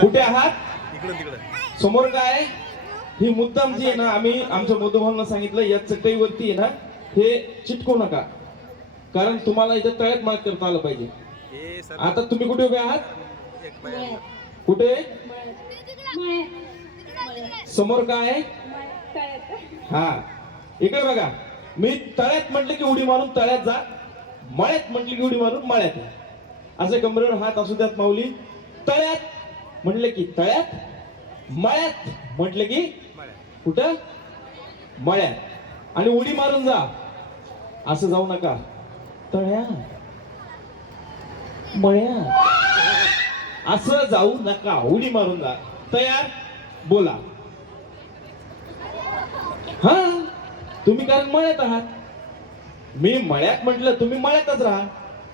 कुठे आहात? तिकडं. समोर काय? ही मुद्दाम जी आहे ना आम्ही आमच्या मधुभावना सांगितलं या चटईवरती आहे ना हे चिटकू नका. कारण तुम्हाला इथं तळ्यात मात करता आलं पाहिजे. आता तुम्ही कुठे उभे आहात? कुठे? समोर काय आहे? हा. इकडे बघा. मी तळ्यात म्हटलं की उडी मारून तळ्यात जा. मळ्यात म्हटलं की उडी मारून मळ्यात. असे कमरेवर हात असू द्यात माऊली. तळ्यात म्हटलं की तळ्यात मळ्यात म्हटलं की कुठं? मळ्यात. आणि उडी मारून जा. असं जाऊ नका. तळ्यात मळ्यात. असं जाऊ नका. उडी मारून जा. तयार? बोला. हा? तुम्ही कारण मळ्यात आहात. मी मळ्यात म्हटलं तुम्ही मळ्यातच राहा.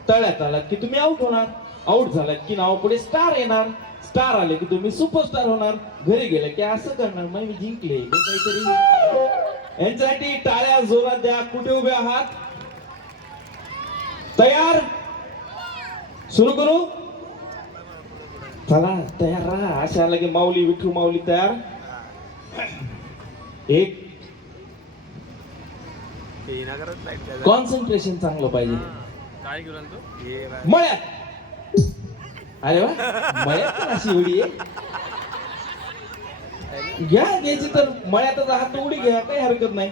तळ्यात आलात की तुम्ही आऊट होणार. आउट झालात की नाव पुढे स्टार येणार. स्टार आले की तुम्ही सुपरस्टार होणार. घरी गेले की असं करणार. मग मी जिंकले. काहीतरी. यांच्यासाठी टाळ्या जोरात द्या. कुठे उभे आहात? तयार? सुरू करू? चला तयार राहा. अशा लगे माऊली विठू माऊली तयार. एक. कॉन्सन्ट्रेशन चांगलं पाहिजे. मळ्यात. अरे वा मळ्यात पण अशी उडी आहे. घ्या घ्यायची तर मळ्यातच आहात तर उडी घ्या काही हरकत नाही.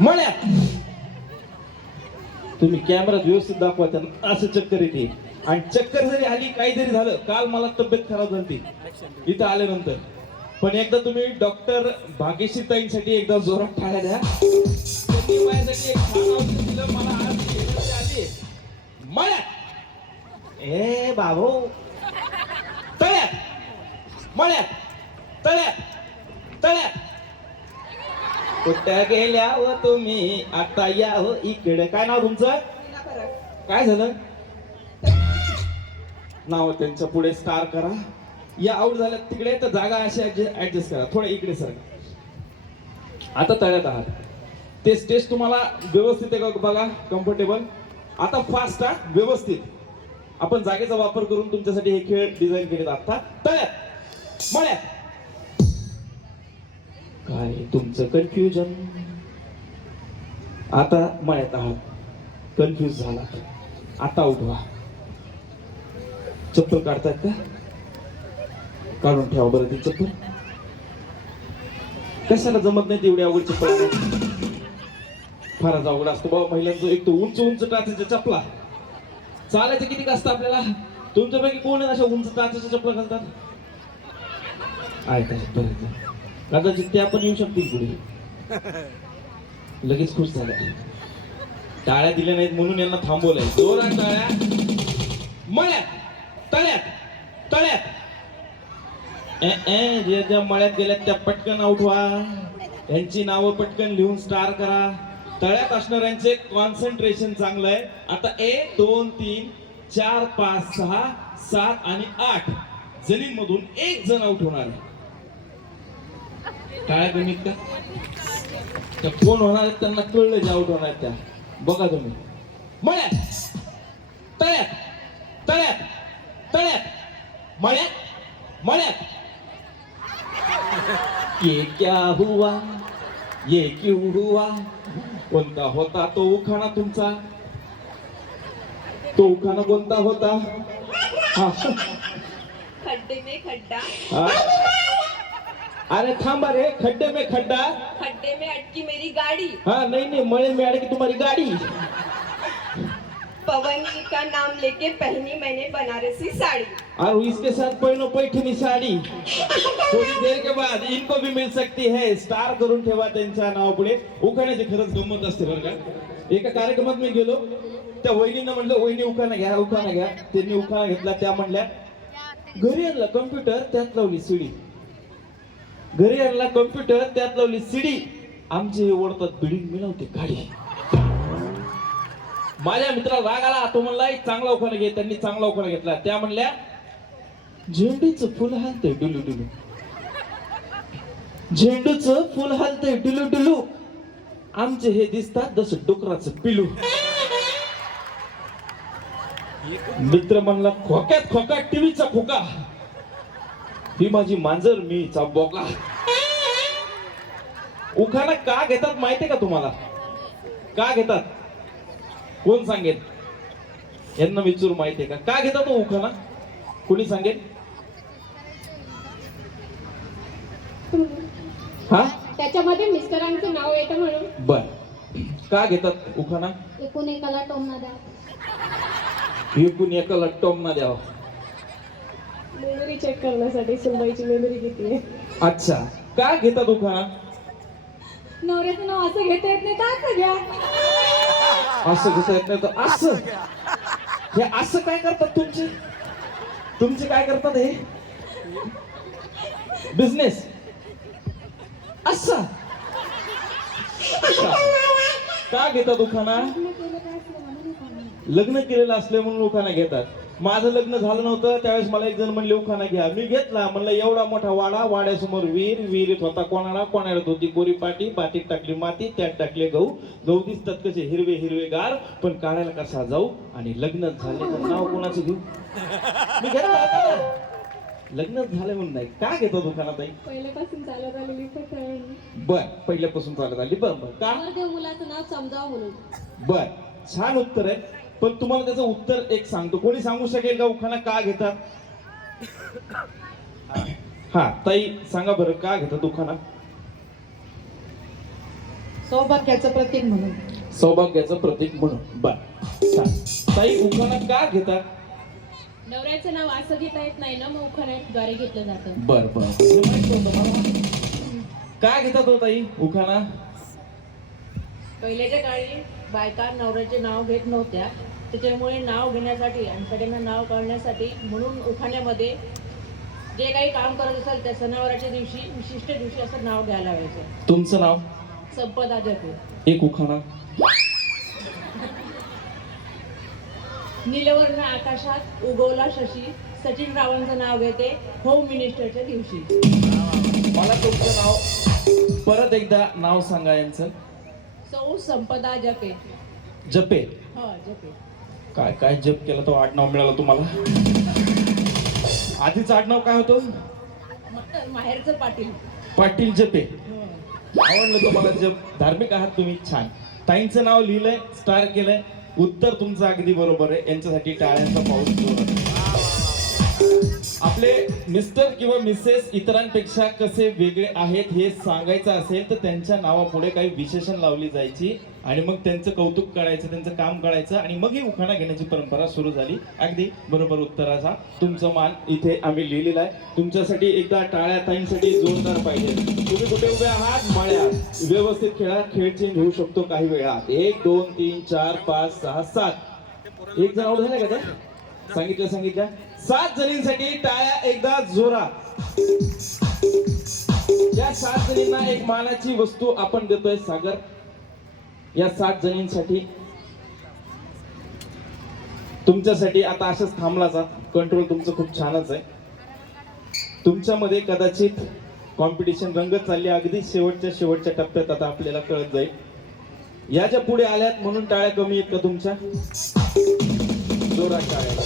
मळ्यात. तुम्ही कॅमेरात व्यवस्थित दाखवा त्यांना असं चक्कर येते. आणि चक्कर जरी आली काही जरी झालं काल मला तब्येत खराब झाली. इथं आल्यानंतर. पण एकदा तुम्ही डॉक्टर भाग्यश्री ताईंसाठी एकदा जोरात ठाळ्या द्या. त्यांनी माझ्यासाठी एक मला आज आली. मळ्यात. ए बाबू. तळ्यात. मळ्यात. तळ्यात. तळ्यात. कुठं गेल्या व तुम्ही? आता या हो इकडे. काय नाव तुमचं? काय झालं? नाव त्यांच्या पुढे स्टार करा. या आउट झाल्या तिकडे तर जागा अशी ऍडजस्ट करा. थोडं इकडे सर आता तळ्यात आहात. ते स्टेज तुम्हाला व्यवस्थित आहे बघा? कम्फर्टेबल आता फास्ट हा व्यवस्थित. आपण जागेचा वापर करून तुमच्यासाठी हे खेळ डिझाईन केले आता. तळ्यात मळ्यात. काय तुमचं कन्फ्युजन आता मळ्यात आहात. कन्फ्युज झाला आता उठवा चप्पल काढतायत का? काढून ठेवा बरं ती चप्पल. कशाला जमत नाही तेवढी अवघड चप्पल फारच अवघड असतो बाबा महिलांचं. एक तो उंच उंच टाचाच्या चपला. चालायचं किती असतं आपल्याला? तुमच्यापैकी कोण आहे अशा उंच टाचाच्या चपला घालतात ऐकायचं बरं कदाचित त्या पण येऊ शकतील पुढे. लगेच खुश झाल्या टाळ्या दिल्या नाहीत म्हणून यांना थांबवलंय. जोरात टाळ्या. मळ्यात. तळ्यात. तळ्यात. ए, ए, ज्या मळ्यात गेल्यात त्या पटकन उठवा. यांची नावं पटकन लिहून स्टार करा. तळ्यात असणाऱ्यांचे कॉन्सन्ट्रेशन चांगलं आहे. आता एक दोन तीन चार पाच सहा सात आणि आठ जणींमधून एक जण आउट होणार आहे. टाळ्या कमीत का त्या कोण होणार आहेत त्यांना कळलं जे आउट होणार त्या. बघा तुम्ही. मळ्यात. तळ्यात. तळ्यात. तळ्यात. मळ्यात. मळ्यात. ये क्या हुआ? ये क्यों हुआ? कोणता होता तो उखाणा तुमचा? तो उखाणा कोणता होता? हा. खड्डे में खड्डा. हा? अरे थांबा रे खड्डे में खड्डा. खड्डे में अटकी मेरी गाड़ी. हाँ नहीं नहीं मळे में की तुम्हारी गाड़ी. पवन जी का नाम लेके पहनी मैंने बनारसी साड़ी। और इसके साथ पहनो पैठणी साडी। थोड़ी देर के बाद इनको भी मिल सकती है। स्टार करून ठेवा त्यांच्या नावापुढे. उखाण्याची खरंच गंमत असते बरं का. एका कार्यक्रमात मी गेलो. त्या वहिनीनं म्हणलं वहिनी उखाणा घ्या उखाणा घ्या. त्यांनी उखाणा घेतला त्या म्हणल्या घरी आणला कम्प्युटर त्यात लावली सीडी. घरी आणला कम्प्युटर त्यात लावली सीडी. आमचे हे ओढतात बिल्डिंग मिळवते गाडी. माझ्या मित्राला राग आला तो म्हणला एक चांगला उखाणा घे. त्यांनी चांगला उखाणा घेतला. त्या म्हणल्या झेंडूचं फुल हालतंय डुलू डुलू. झेंडूचं फुल हालतंय डुलू डुलू. आमचे हे दिसतात जसं डुकराचं पिलू. मित्र म्हणला खोक्यात खोका टीव्हीचा खोका. ही माझी मांजर मी चा बोका. उखाणा का घेतात माहितीये का तुम्हाला? का घेतात? कोण सांगेल? यांना विचारू माहितीये का? का घेतात हो उखाणा? कोणी सांगेल? हा? त्याच्यामध्ये मिस्टरांचं नाव येतं म्हणून. बर. का घेतात उखाणा? एकूण एकाला टोमना द्या. एकूण एकाला टोमना द्यावा. मेमरी चेक करण्यासाठी सुनबाईची मेमरी किती आहे? अच्छा. का घेतात उखाणा? नवऱ्याचं नाव असं घेता येत नाही का असं घ्या. असं घेता येत नाही तर असं. हे असं काय करतात तुमचे? तुमचे काय करतात हे? बिझनेस असं. का घेतात दुखाना लग्न केलेलं असले म्हणून लोकांना घेतात. माझं लग्न झालं नव्हतं त्यावेळेस मला एक जण म्हणले उखाणा घ्या. मी घेतला म्हणलं एवढा मोठा वाडा वाड्यासमोर विहीर विहिरीत होता कोणाला? कोणाला होती कोरी पाटी पाटीत टाकली माती त्यात टाकले गहू. गहू दिसतात कसे हिरवे हिरवे गार पण काढायला कसा जाऊ? आणि लग्न झाले तर नाव कोणाचं घेऊ? मी घेतला. लग्न झालं म्हणून नाही. का घेतो दुकानात आई? पहिल्यापासून चालत आलेली प्रथा बर पहिल्यापासून चालत आली. बर बर. का? मुलाचं नाव समजावं म्हणून. बर. छान उत्तर आहे. पण तुम्हाला त्याचं उत्तर एक सांगतो. कोणी सांगू शकेल का? उखाणा का घेतात? हा ताई सांगा बरं का घेतात उखाणा सौभाग्याचं प्रतीक म्हणून. सौभाग्याचं प्रतीक म्हणून. बर ताई उखाणा का घेतात? नवऱ्याचं नाव असं घेता येत नाही ना मग उखाण्याद्वारे घेतलं जातं. बर बर. का घेतात हो ताई उखाणा पहिल्याच्या काळी बायका नवऱ्याचे नाव घेत नव्हत्या. त्याच्यामुळे नाव घेण्यासाठी आणि सगळ्यांना नाव कळण्यासाठी म्हणून उखाण्यामध्ये जे काही काम करत असेल त्या सणावाराच्या दिवशी विशिष्ट दिवशी असं नाव घ्यायला लावायचं. तुमचं नाव? संपदा जपे एक उखाणा. नीलवर्ण आकाशात उगवला शशी. सचिन रावांचं नाव घेते होम मिनिस्टरच्या दिवशी. मला तुमचं नाव परत एकदा नाव सांगा यांचं. सौ संपदा जपे. जपे. ह जपे. काय काय जप केलं तो आडनाव मिळालं तुम्हाला? आधीचं आडनाव काय होतं? माहेरचं पाटील. पाटील जपे. हं. आवडलं तुम्हाला जप? धार्मिक आहात तुम्ही? छान. ताईंचं नाव लिहिलंय स्टार केलंय. उत्तर तुमचं अगदी बरोबर आहे. यांच्यासाठी टाळ्यांचा पाऊस. आपले मिस्टर किंवा मिसेस इतरांपेक्षा कसे वेगळे आहेत हे सांगायचं असेल तर त्यांच्या नावापुढे काही विशेषण लावली जायची. आणि मग त्यांचं कौतुक करायचं त्यांचं काम करायचं आणि मग ही उखाणा घेण्याची परंपरा सुरू झाली. अगदी बरोबर उत्तराचा तुमचं मान इथे आम्ही लिहिलेला आहे. तुमच्यासाठी एकदा टाळ्या ताईंसाठी जोरदार पाहिजे. तुम्ही कुठे उभे आहात? माळ्या व्यवस्थित खेळा खेळ चेंज होऊ शकतो काही वेळा एक दोन तीन चार पाच सहा सात. एक जण आउट का तर सांगितलं सांगितलं. सात जणींसाठी टाळ्या एकदा जोरा. या सात जणींना एक मानाची वस्तू आपण देतोय सागर. या सात जणींसाठी तुमच्यासाठी आता असंच थांबला जा कंट्रोल तुमचं खूप छानच आहे. तुमच्यामध्ये कदाचित कॉम्पिटिशन रंगत चालली अगदी शेवटच्या शेवटच्या टप्प्यात आता आपल्याला कळत जाईल. याच्यापुढे आल्यात म्हणून टाळ्या कमी आहेत का तुमच्या? जोरात टाळ्या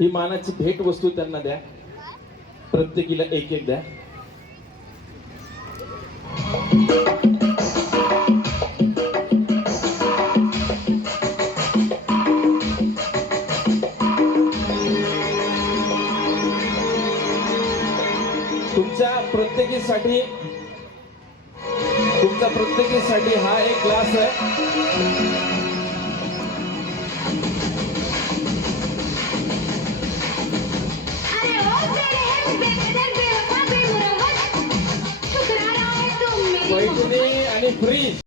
ही मानाची भेट वस्तू त्यांना द्या. प्रत्येकीला एक एक द्या. प्रत्येकीसाठी तुमच्या प्रत्येकीसाठी हा एक ग्लास आहे. है आणि फ्रीज